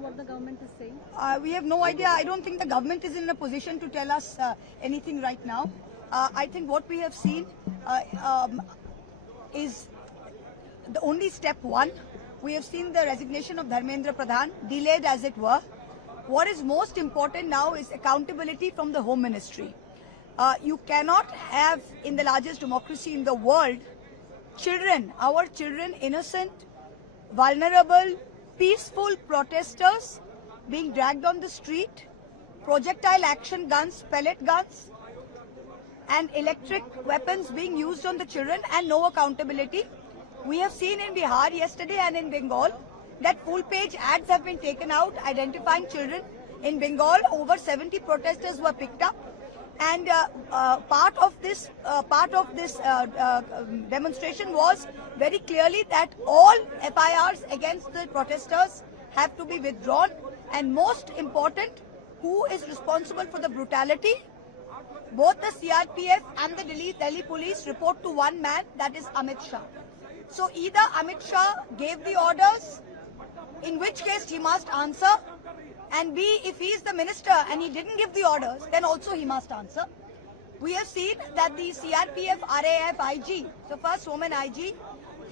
What the government is saying? We have no idea. I don't think the government is in a position to tell us anything right now. I think what we have seen is the only step one. We have seen the resignation of Dharmendra Pradhan, delayed as it were. What is most important now is accountability from the Home Ministry. You cannot have, in the largest democracy in the world, children, our children, innocent, vulnerable, peaceful protesters being dragged on the street, projectile action guns, pellet guns, and electric weapons being used on the children, and no accountability. We have seen in Bihar yesterday and in Bengal that full-page ads have been taken out identifying children. In Bengal, over 70 protesters were picked up, and part of this demonstration was very clearly that all FIRs against the protesters have to be withdrawn, and most important, who is responsible for the brutality? Both the CRPF and the Delhi police report to one man, that is Amit Shah. So either Amit Shah gave the orders, in which case he must answer, and B, if he is the minister and he didn't give the orders, then also he must answer. We have seen that the CRPF RAF IG, the first woman IG,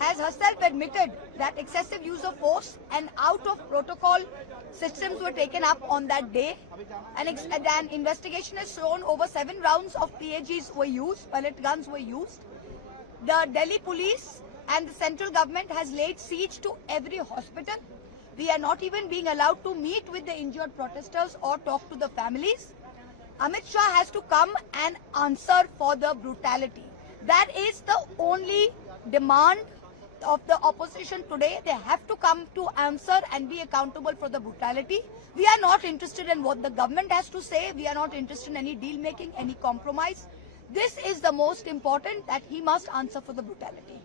has herself admitted that excessive use of force and out of protocol systems were taken up on that day. And an investigation has shown over 7 rounds of PAGs were used, pellet guns were used. The Delhi police and the central government has laid siege to every hospital. We are not even being allowed to meet with the injured protesters or talk to the families. Amit Shah has to come and answer for the brutality. That is the only demand of the opposition today. They have to come to answer and be accountable for the brutality. We are not interested in what the government has to say. We are not interested in any deal making, any compromise. This is the most important, that he must answer for the brutality.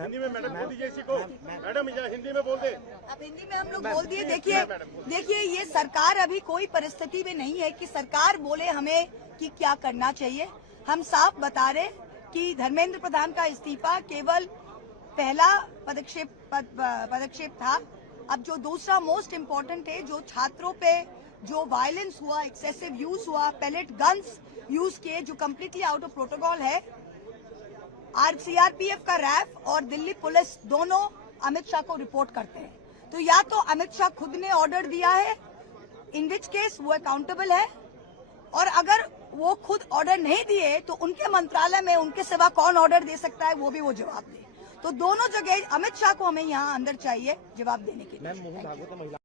Hindi में madam Modi ji को madam Hindi में बोल दे। अब हिंदी में हम लोग बोल दिए। देखिए ये सरकार अभी कोई परिस्थिति में नहीं है कि सरकार बोले हमें कि क्या करना चाहिए। हम साफ बता रहे कि धर्मेंद्र प्रधान का इस्तीफा केवल पहला पदक्षेप था। अब जो दूसरा मोस्ट इम्पोर्टेंट है, जो छात्रों पे जो वायलेंस हुआ, एक्सेसिव यूज हुआ, पैलेट गन्स यूज किए, जो कम्प्लीटली आउट ऑफ प्रोटोकॉल है, CRPF का रैफ और दिल्ली पुलिस दोनों अमित शाह को रिपोर्ट करते हैं। तो या तो अमित शाह खुद ने ऑर्डर दिया है, इन विच केस वो अकाउंटेबल है, और अगर वो खुद ऑर्डर नहीं दिए तो उनके मंत्रालय में उनके सिवा कौन ऑर्डर दे सकता है, वो भी वो जवाब दे। तो दोनों जगह अमित शाह को हमें यहाँ अंदर चाहिए जवाब देने के लिए।